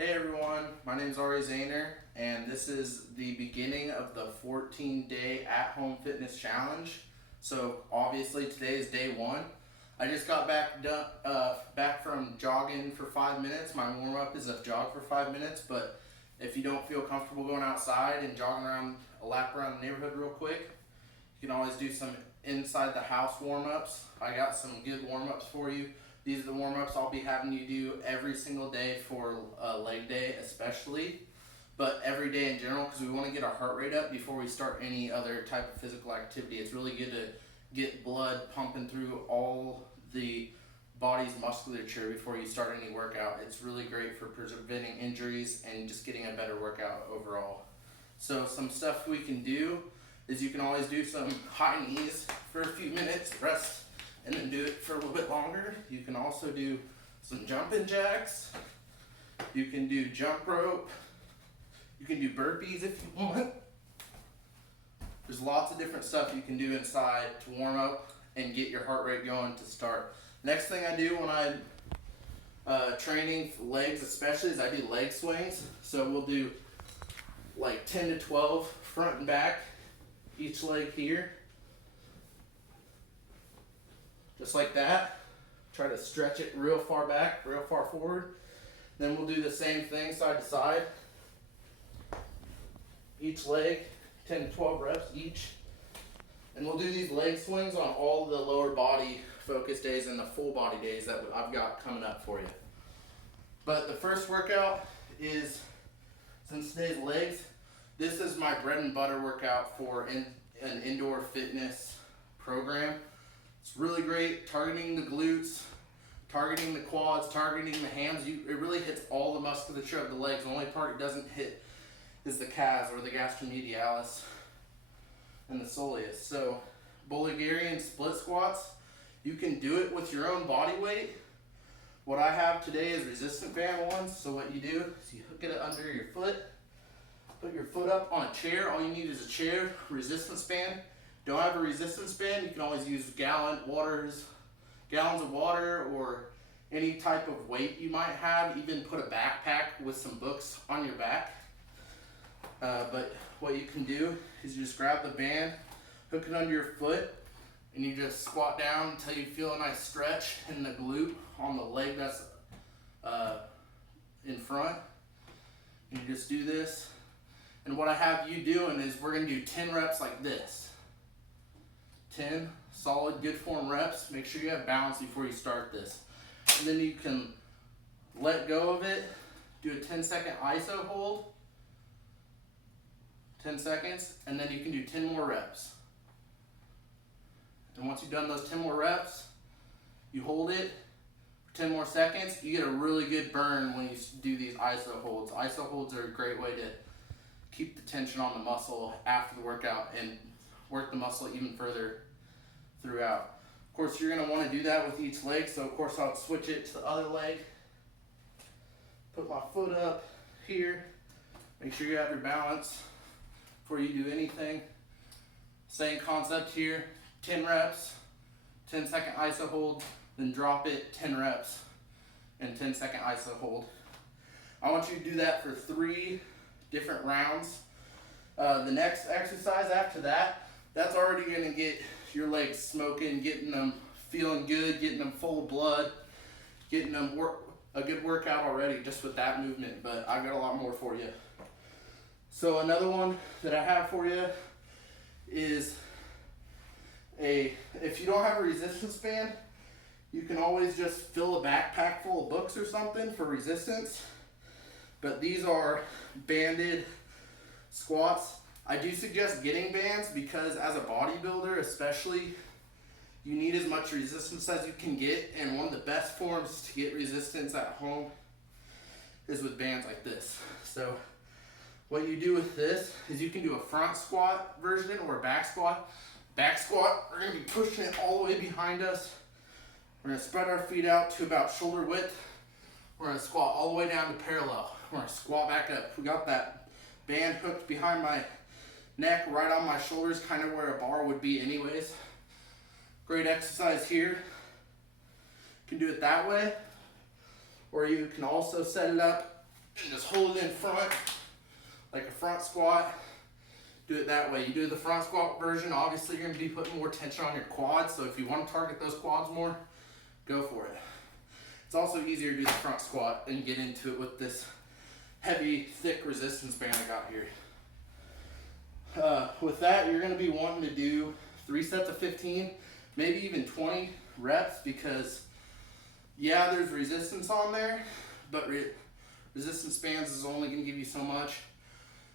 Hey everyone, my name is Ari Zahner, and this is the beginning of the 14-day at-home fitness challenge. So obviously today is day one. I just got back from jogging for 5 minutes. My warm-up is a jog for 5 minutes, but if you don't feel comfortable going outside and jogging around a lap around the neighborhood real quick, you can always do some inside the house warm-ups. I got some good warm-ups for you. These are the warm-ups I'll be having you do every single day for leg day especially, but every day in general, because we want to get our heart rate up before we start any other type of physical activity. It's really good to get blood pumping through all the body's musculature before you start any workout. It's really great for preventing injuries and just getting a better workout overall. So some stuff we can do is you can always do some high knees for a few minutes, rest, and then do it for a little bit longer. You can also do some jumping jacks. You can do jump rope. You can do burpees if you want. There's lots of different stuff you can do inside to warm up and get your heart rate going to start. Next thing I do when I'm training for legs especially is I do leg swings. So we'll do like 10 to 12 front and back, each leg here. Just like that. Try to stretch it real far back, real far forward. Then we'll do the same thing side to side. Each leg, 10 to 12 reps each. And we'll do these leg swings on all the lower body focus days and the full body days that I've got coming up for you. But the first workout is, since today's legs, this is my bread and butter workout for an indoor fitness program. It's really great, targeting the glutes, targeting the quads, targeting the hams. It really hits all the musculature of the legs. The only part it doesn't hit is the calves or the gastromedialis and the soleus. So Bulgarian split squats, you can do it with your own body weight. What I have today is resistant band ones. So what you do is you hook it under your foot, put your foot up on a chair. All you need is a chair, resistance band. Don't have a resistance band, you can always use gallons of water or any type of weight you might have. Even put a backpack with some books on your back. But what you can do is you just grab the band, hook it under your foot, and you just squat down until you feel a nice stretch in the glute on the leg that's in front. And you just do this. And what I have you doing is we're gonna do 10 reps like this. 10 solid, good form reps. Make sure you have balance before you start this. And then you can let go of it, do a 10-second iso hold, 10 seconds, and then you can do 10 more reps. And once you've done those 10 more reps, you hold it for 10 more seconds. You get a really good burn when you do these iso holds. Iso holds are a great way to keep the tension on the muscle after the workout and work the muscle even further throughout. Of course, you're going to want to do that with each leg, so of course I'll switch it to the other leg. Put my foot up here. Make sure you have your balance before you do anything. Same concept here, 10 reps, 10-second iso hold, then drop it, 10 reps, and 10-second iso hold. I want you to do that for 3 different rounds. The next exercise after that, that's already going to get your legs smoking, getting them feeling good, getting them full of blood, getting them a good workout already just with that movement, but I've got a lot more for you. So another one that I have for you is if you don't have a resistance band, you can always just fill a backpack full of books or something for resistance, but these are banded squats. I do suggest getting bands because as a bodybuilder especially, you need as much resistance as you can get, and one of the best forms to get resistance at home is with bands like this. So what you do with this is you can do a front squat version or a back squat. Back squat, we're going to be pushing it all the way behind us. We're going to spread our feet out to about shoulder width. We're going to squat all the way down to parallel. We're going to squat back up. We got that band hooked behind my neck, right on my shoulders, kind of where a bar would be anyways. Great exercise here. You can do it that way, or you can also set it up and just hold it in front like a front squat. Do it that way. You do the front squat version, obviously you're going to be putting more tension on your quads, so if you want to target those quads more, go for it. It's also easier to do the front squat and get into it with this heavy, thick resistance band I got here. With that, you're going to be wanting to do 3 sets of 15, maybe even 20 reps, because yeah, there's resistance on there, but resistance bands is only going to give you so much.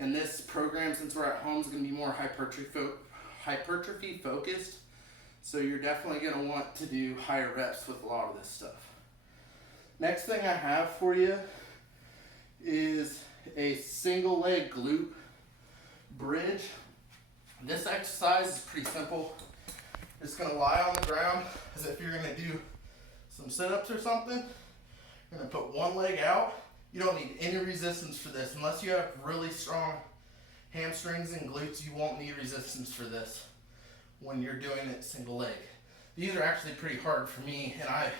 And this program, since we're at home, is going to be more hypertrophy focused. So you're definitely going to want to do higher reps with a lot of this stuff. Next thing I have for you is a single leg glute bridge. This exercise is pretty simple. It's going to lie on the ground as if you're going to do some sit-ups or something. You're going to put one leg out. You don't need any resistance for this. Unless you have really strong hamstrings and glutes, you won't need resistance for this when you're doing it single leg. These are actually pretty hard for me, and I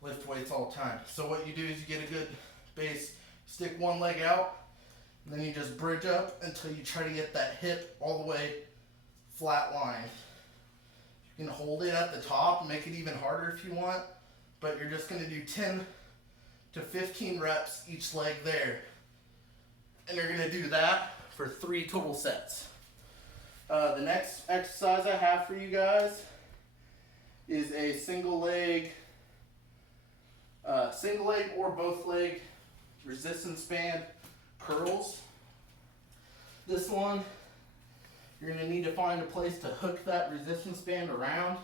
lift weights all the time. So what you do is you get a good base, stick one leg out, and then you just bridge up until you try to get that hip all the way flat lined. You can hold it at the top and make it even harder if you want, but you're just going to do 10 to 15 reps each leg there. And you're going to do that for 3 total sets. The next exercise I have for you guys is a single leg or both leg resistance band curls. This one, you're going to need to find a place to hook that resistance band around.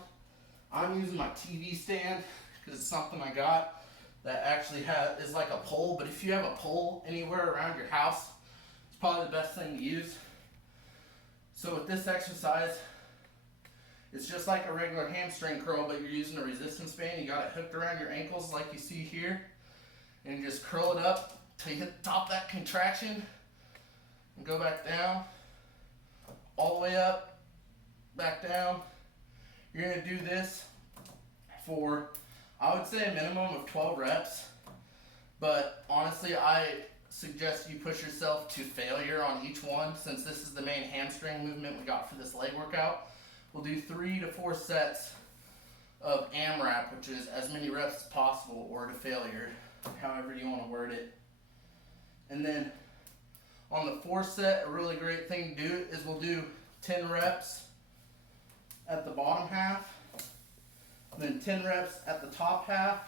I'm using my TV stand because it's something I got that actually is like a pole, but if you have a pole anywhere around your house, it's probably the best thing to use. So with this exercise, it's just like a regular hamstring curl, but you're using a resistance band. You got it hooked around your ankles like you see here, and you just curl it up till you hit the top of that contraction, and go back down, all the way up, back down. You're gonna do this for, I would say, a minimum of 12 reps, but honestly, I suggest you push yourself to failure on each one, since this is the main hamstring movement we got for this leg workout. We'll do 3 to 4 sets of AMRAP, which is as many reps as possible, or to failure, however you want to word it. And then on the 4th set, a really great thing to do is we'll do 10 reps at the bottom half, and then 10 reps at the top half,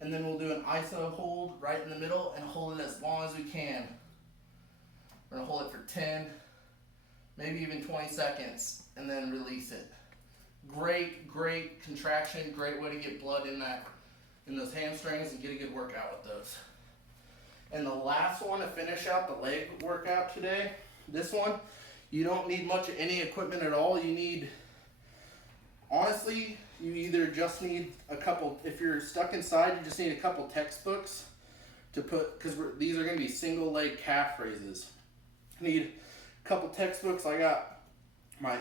and then we'll do an iso hold right in the middle and hold it as long as we can. We're going to hold it for 10, maybe even 20 seconds, and then release it. Great contraction, great way to get blood in those hamstrings and get a good workout with those. And the last one to finish out the leg workout today, this one, you don't need much of any equipment at all. You need, honestly, you either just need a couple, if you're stuck inside, you just need a couple textbooks to put, because these are going to be single leg calf raises. You need a couple textbooks. I got my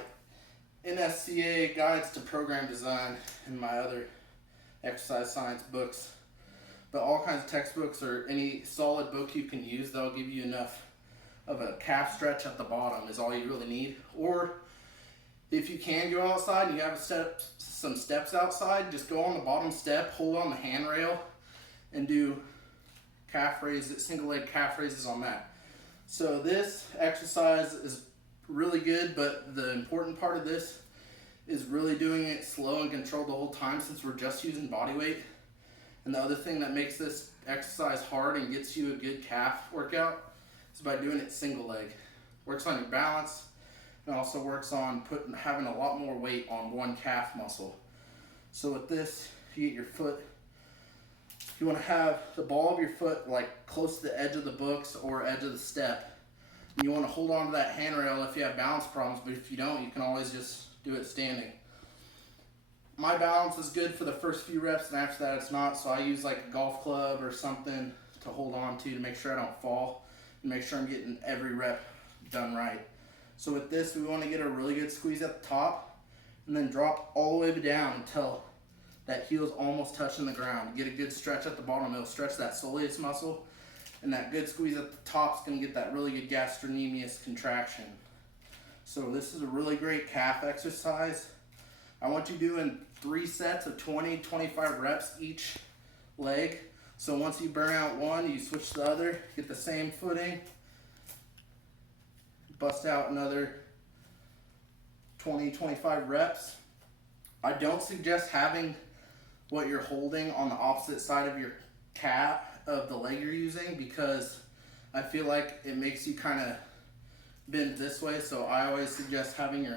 NSCA Guides to Program Design and my other exercise science books. But all kinds of textbooks or any solid book you can use that'll give you enough of a calf stretch at the bottom is all you really need. Or if you can go outside and you have some steps outside, just go on the bottom step, hold on the handrail, and do calf raises, single leg calf raises on that. So this exercise is really good, but the important part of this is really doing it slow and controlled the whole time, since we're just using body weight. And the other thing that makes this exercise hard and gets you a good calf workout is by doing it single leg. Works on your balance, and also works on having a lot more weight on one calf muscle. So with this, you get your foot, you want to have the ball of your foot like close to the edge of the books or edge of the step. And you want to hold on to that handrail if you have balance problems, but if you don't, you can always just do it standing. My balance is good for the first few reps, and after that it's not, so I use like a golf club or something to hold on to make sure I don't fall and make sure I'm getting every rep done right. So with this, we want to get a really good squeeze at the top and then drop all the way down until that heel's almost touching the ground. Get a good stretch at the bottom. It'll stretch that soleus muscle, and that good squeeze at the top is going to get that really good gastrocnemius contraction. So this is a really great calf exercise. I want you doing 3 sets of 20-25 reps each leg. So once you burn out one, you switch to the other, get the same footing, bust out another 20-25 reps. I don't suggest having what you're holding on the opposite side of your calf of the leg you're using, because I feel like it makes you kind of bend this way. So I always suggest having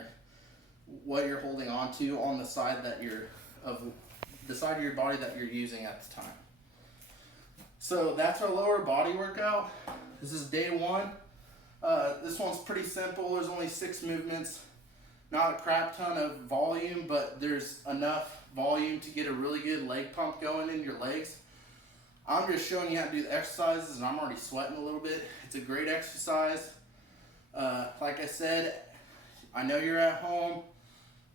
what you're holding onto on the side that the side of your body that you're using at the time. So that's our lower body workout. This is day 1. This one's pretty simple. There's only 6 movements. Not a crap ton of volume, but there's enough volume to get a really good leg pump going in your legs. I'm just showing you how to do the exercises, and I'm already sweating a little bit. It's a great exercise. Like I said, I know you're at home,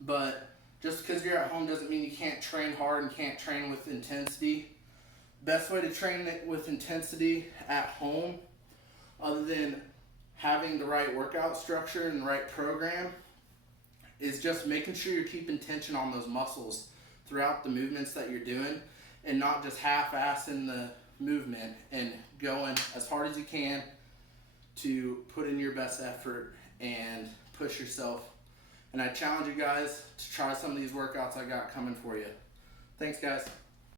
but just because you're at home doesn't mean you can't train hard and can't train with intensity. Best way to train with intensity at home, other than having the right workout structure and the right program, is just making sure you're keeping tension on those muscles throughout the movements that you're doing, and not just half-assing the movement, and going as hard as you can to put in your best effort and push yourself. And I challenge you guys to try some of these workouts I got coming for you. Thanks, guys.